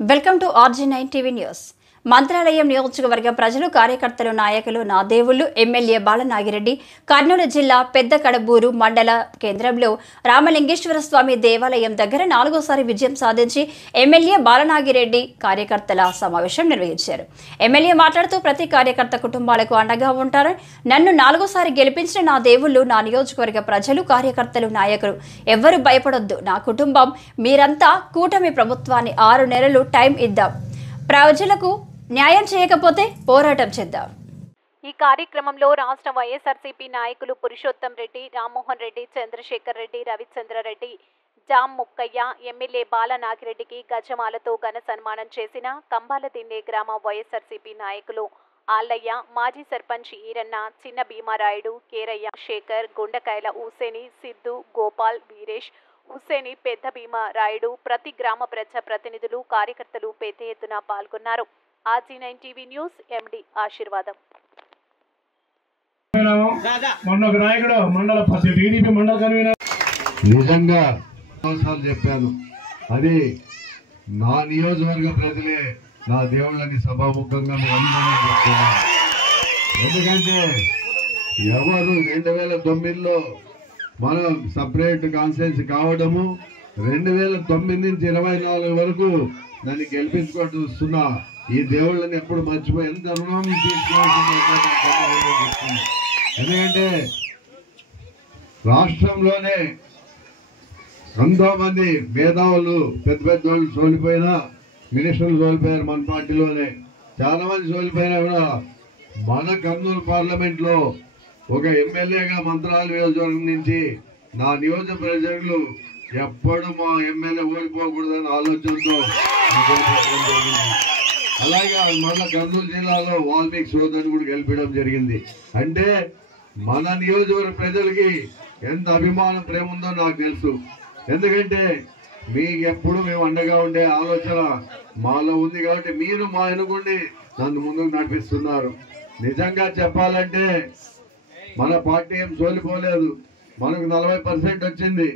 Welcome to RG9 TV news. Mantralayam నియోజకవర్గ ప్రజలు, కార్యకర్తలు, నాయకులు, నా దేవుళ్లు ఎమ్మెల్యే బాలనాగిరెడ్డి కర్నూలు జిల్లా పెద్ద కడబూరు మండల కేంద్రంలో రామలింగేశ్వర స్వామి దేవాలయం దగ్గర 4వ విజయం సాధించి ఎమ్మెల్యే బాలనాగిరెడ్డి కార్యకర్తల సమావేశం నిర్వహించారు. ఎమ్మెల్యే మాట్లాడుతూ ప్రతి కార్యకర్త కుటుంబాలకు అండగా ఉంటారని, నన్ను 4వ గెలిపించిన నా దేవుళ్లు, నా నియోజకవర్గ ప్రజలు, కార్యకర్తలు, నాయకులు ఎవ్వరూ భయపడొద్దు. నా కుటుంబం మీరంతా కూటమి ప్రభుత్వాన్ని 6 నెలలు టైం ఇద్దాం. ప్రజలకు న్యాయం చేయకపోతే పోరాటం చేద్దాం. ఈ కార్యక్రమంలో రాష్ట్ర వైఎస్ఆర్సీపీ నాయకులు పురుషోత్తం రెడ్డి, రామ్మోహన్ రెడ్డి, చంద్రశేఖర్ రెడ్డి, రవిచంద్రరెడ్డి, జామ్ ముక్కయ్య, ఎమ్మెల్యే బాలనాగిరెడ్డికి గజమాలతో ఘన సన్మానం చేసిన కంబాలదిన్నె గ్రామ వైఎస్ఆర్సీపీ నాయకులు ఆల్లయ్య, మాజీ సర్పంచ్ ఈరన్న, చిన్న భీమారాయుడు, కేరయ్య, శేఖర్, గుండకాయల హుసేని, సిద్ధు, గోపాల్, వీరేష్, హుసేని, పెద్ద భీమారాయుడు, ప్రతి గ్రామ ప్రజా ప్రతినిధులు, కార్యకర్తలు పెద్ద ఎత్తున పాల్గొన్నారు. RG9 టీవీ న్యూస్ ఎండి ఆశీర్వాదం. నిజంగా చెప్పాను, అది నా నియోజకవర్గ ప్రజలే నా దేవుళ్ళని సభాముఖంగా చెప్తున్నాను. ఎందుకంటే ఎవరు 2009లో మనం సపరేట్ కాన్స్టిట్యున్సీ కావడము, 2009 నుంచి 24 వరకు నన్ను గెలిపించుకుంటూ వస్తున్నా ఈ దేవుళ్ళని ఎప్పుడు మర్చిపోయి ఎంత రుణం తీసుకోవాల్సింది. ఎందుకంటే రాష్ట్రంలోనే ఎంతో మంది మేధావులు, పెద్ద పెద్ద వాళ్ళు సోలిపోయినా, మినిస్టర్లు సోలిపోయారు. మన పార్టీలోనే చాలా మంది సోలిపోయినా కూడా మన కర్నూలు పార్లమెంట్ లో ఒక ఎమ్మెల్యేగా మంత్రాల నియోజకవర్గం నుంచి నా నియోజక ప్రజలు ఎప్పుడు మా ఎమ్మెల్యే ఓడిపోకూడదనే ఆలోచనతో అలాగే మన కర్నూలు జిల్లాలో వాల్మీకి సోదరుని కూడా గెలిపించడం జరిగింది. అంటే మన నియోజకవర్గ ప్రజలకి ఎంత అభిమానం, ప్రేమ ఉందో నాకు తెలుసు. ఎందుకంటే మీకు ఎప్పుడు మేము అండగా ఉండే ఆలోచన మాలో ఉంది కాబట్టి మీరు మా ఎన్నుకుండి నన్ను ముందుకు నడిపిస్తున్నారు. నిజంగా చెప్పాలంటే మన పార్టీ ఏం సోలిపోలేదు, మనకు 40% వచ్చింది.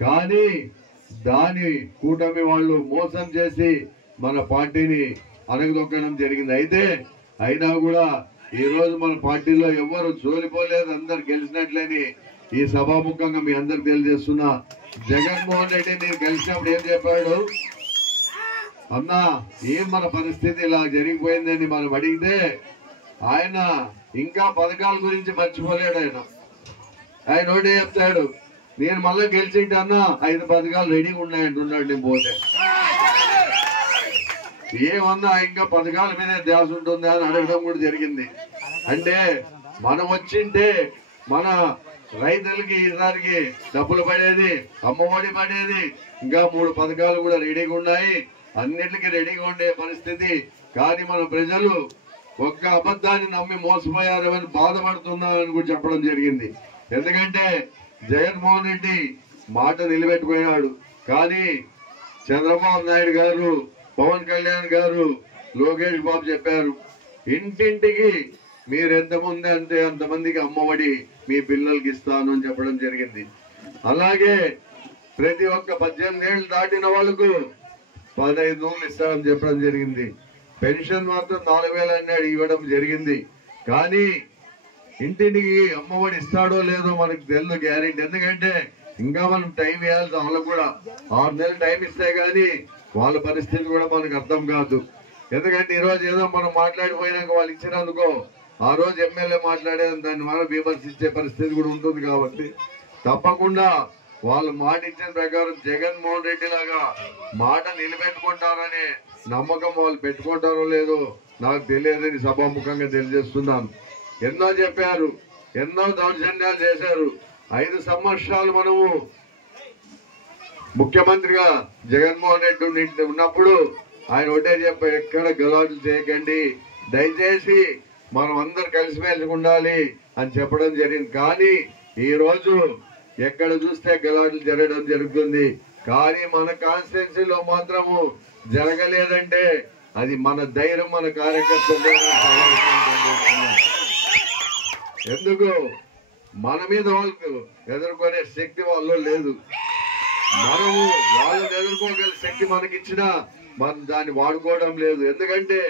కానీ దాని కూటమి వాళ్ళు మోసం చేసి మన పార్టీని అనగదొక్కడం జరిగింది. అయినా కూడా ఈ రోజు మన పార్టీలో ఎవరు సోలిపోలేదు, అందరు గెలిచినట్లేని ఈ సభాముఖంగా మీ అందరికి తెలియజేస్తున్నా. జగన్మోహన్ రెడ్డి నేను గెలిచినప్పుడు ఏం చెప్పాడు, అన్నా ఏం మన పరిస్థితి ఇలా జరిగిపోయిందని మనం అడిగితే ఆయన ఇంకా పథకాల గురించి మర్చిపోలేడు. ఆయన ఒకటే చెప్తాడు, నేను మళ్ళీ గెలిచింటే అన్నా 5 పథకాలు రెడీగా ఉన్నాయంటున్నాడు. నేను పోతే ఏమన్నా ఇంకా పథకాల మీదే ధ్యాస ఉంటుందా అని అడగడం కూడా జరిగింది. అంటే మనం వచ్చింటే మన రైతులకి ఈసారికి డబ్బులు పడేది, అమ్మఒడి పడేది, ఇంకా 3 పథకాలు కూడా రెడీగా ఉన్నాయి, అన్నిటికీ రెడీగా ఉండే పరిస్థితి. కానీ మన ప్రజలు ఒక్క అబద్ధాన్ని నమ్మి మోసపోయారని బాధపడుతున్నారని కూడా చెప్పడం జరిగింది. ఎందుకంటే జగన్మోహన్ రెడ్డి మాట నిలబెట్టుకున్నాడు. కానీ చంద్రబాబు నాయుడు గారు, పవన్ కళ్యాణ్ గారు, లోకేష్ బాబు చెప్పారు, ఇంటింటికి మీరు ఎంతమంది అంటే అంతమందికి అమ్మఒడి మీ పిల్లలకి ఇస్తాను అని చెప్పడం జరిగింది. అలాగే ప్రతి ఒక్క 18 ఏళ్ళు దాటిన వాళ్ళకు 15,000 ఇస్తామని చెప్పడం జరిగింది. పెన్షన్ మాత్రం 4,000 అన్నాడు, ఇవ్వడం జరిగింది. కానీ ఇంటింటికి అమ్మఒడి ఇస్తాడో లేదో మనకు తెలియదు గ్యారెంటీ. ఎందుకంటే ఇంకా మనం టైం ఇవ్వాలి, వాళ్ళకు కూడా 6 నెలలు టైం ఇస్తే గానీ వాళ్ళ పరిస్థితి కూడా మనకు అర్థం కాదు. ఎందుకంటే ఈరోజు ఏదో మనం మాట్లాడిపోయినాక వాళ్ళు ఇచ్చినందుకో ఆ రోజు ఎమ్మెల్యే మాట్లాడేది దాన్ని మనం విమర్శించే పరిస్థితి కూడా ఉంటుంది. కాబట్టి తప్పకుండా వాళ్ళు మాట ఇచ్చిన ప్రకారం జగన్మోహన్ రెడ్డి లాగా మాట నిలబెట్టుకుంటారనే నమ్మకం వాళ్ళు పెట్టుకుంటారో లేదో నాకు తెలియదని సభాముఖంగా తెలియజేస్తున్నాను. ఎన్నో చెప్పారు, ఎన్నో దౌర్జన్యాలు చేశారు. 5 సంవత్సరాలు మనము ముఖ్యమంత్రిగా జగన్మోహన్ రెడ్డి ఉన్నప్పుడు ఆయన ఒకటే చెప్పారు, ఎక్కడ గలాట్లు చేయకండి, దయచేసి మనం అందరు కలిసిమెలిసి ఉండాలి అని చెప్పడం జరిగింది. కానీ ఈ రోజు ఎక్కడ చూస్తే గలాట్లు జరగడం జరుగుతుంది. కానీ మన కాన్స్టిట్యున్సీలో మాత్రము జరగలేదంటే అది మన ధైర్యం, మన కార్యకర్తలు. ఎందుకు మన మీద వాళ్ళకు ఎదుర్కొనే శక్తి వాళ్ళు లేదు. మనము వాళ్ళని ఎదుర్కోగల శక్తి మనకిచ్చిన మనం దాన్ని వాడుకోవడం లేదు. ఎందుకంటే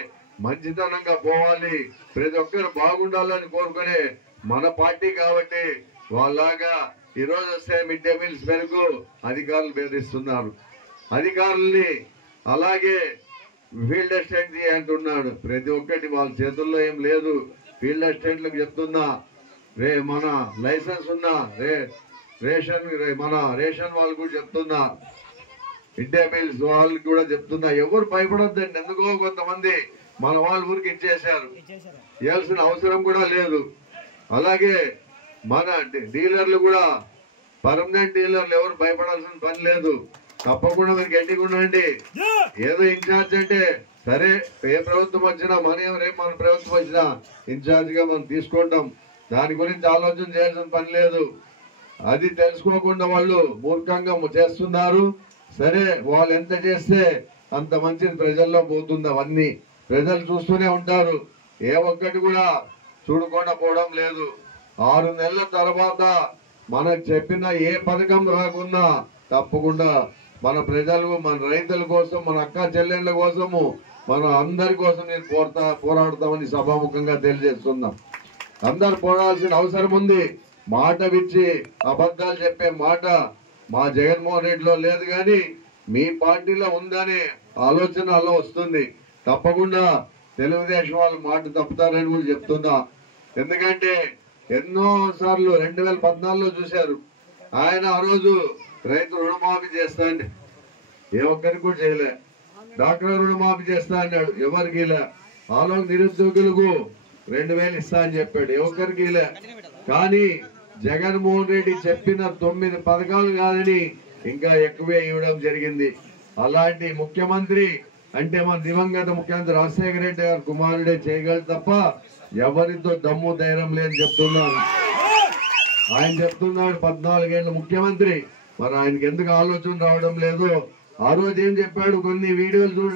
మంచితనంగా పోవాలి, ప్రతి ఒక్కరు బాగుండాలని కోరుకునే మన పార్టీ కాబట్టి వాళ్ళలాగా ఈరోజు వస్తే మిడ్ డే మీల్స్ మేరకు అధికారులు బెదిరిస్తున్నారు. అధికారుల్ని అలాగే ఫీల్డ్ అసిస్టెంట్ అంటున్నాడు. ప్రతి ఒక్కటి వాళ్ళ చేతుల్లో ఏం లేదు. ఫీల్డ్ అసిస్టెంట్లకు చెప్తున్నా, మన లైసెన్స్ ఉన్న మన రేషన్ వాళ్ళు కూడా చెప్తున్నా, మిడ్ డే మీల్స్ వాళ్ళకి కూడా చెప్తున్నా, ఎవరు భయపడొద్దండి. ఎందుకో కొంతమంది మన వాళ్ళ ఊరికి ఇచ్చేశారు, ఇవ్వాల్సిన అవసరం కూడా లేదు. అలాగే మన డీలర్లు కూడా, పర్మనెంట్ డీలర్లు ఎవరు భయపడాల్సిన పని లేదు. తప్పకుండా మీరు గట్టిగా ఉండండి. ఏదో ఇన్ఛార్జ్ అంటే సరే, ఏ ప్రభుత్వం వచ్చినా రేపు మన ప్రభుత్వం వచ్చినా ఇన్ఛార్జ్ గా మనం తీసుకుంటాం. దాని గురించి ఆలోచన చేయాల్సిన పని లేదు. అది తెలుసుకోకుండా వాళ్ళు మూర్ఖంగా చేస్తున్నారు. సరే, వాళ్ళు ఎంత చేస్తే అంత మంచిది ప్రజల్లో పోతుంది. అవన్నీ ప్రజలు చూస్తూనే ఉంటారు. ఏ ఒక్కటి కూడా చూడకుండా పోవడం లేదు. 6 నెలల తర్వాత మనకు చెప్పిన ఏ పథకం రాకున్నా తప్పకుండా మన ప్రజలు, మన రైతుల కోసం, మన అక్క చెల్లెళ్ళ కోసము, మన అందరి కోసం నేను పోరాడతామని సభాముఖంగా తెలియజేస్తున్నాం. అందరు పోరాడాల్సిన అవసరం ఉంది. మాట విచ్చి అబద్ధాలు చెప్పే మాట మా జగన్మోహన్ రెడ్డిలో లేదు, కానీ మీ పార్టీలో ఉందనే ఆలోచన అలా వస్తుంది. తప్పకుండా తెలుగుదేశం వాళ్ళు మాట తప్పుతారని కూడా చెప్తున్నా. ఎందుకంటే ఎన్నో సార్లు 2014లో చూశారు. ఆయన ఆ రోజు రైతు రుణమాఫీ చేస్తా అంటే ఏ ఒక్కరికి కూడా చేయలే. డాక్టర్ రుణమాఫీ చేస్తా అన్నాడు, ఎవరికి ఇలా. ఆలో నిరుద్యోగులకు 2000 ఇస్తా అని చెప్పాడు, ఏ ఒక్కరికి ఇలా. కానీ జగన్మోహన్ రెడ్డి చెప్పిన 9 పథకాలు కాదని ఇంకా ఎక్కువే ఇవ్వడం జరిగింది. అలాంటి ముఖ్యమంత్రి అంటే మన దివంగత ముఖ్యమంత్రి రాజశేఖర రెడ్డి గారు కుమారుడే చేయగలరు తప్ప ఎవరితో దమ్ము ధైర్యం లేదని చెప్తున్నాను. ఆయన చెప్తున్నాడు 14 ఏళ్ళ ముఖ్యమంత్రి, మరి ఆయనకి ఎందుకు ఆలోచన రావడం లేదు? ఆ రోజు ఏం చెప్పాడు, కొన్ని వీడియోలు చూడండి.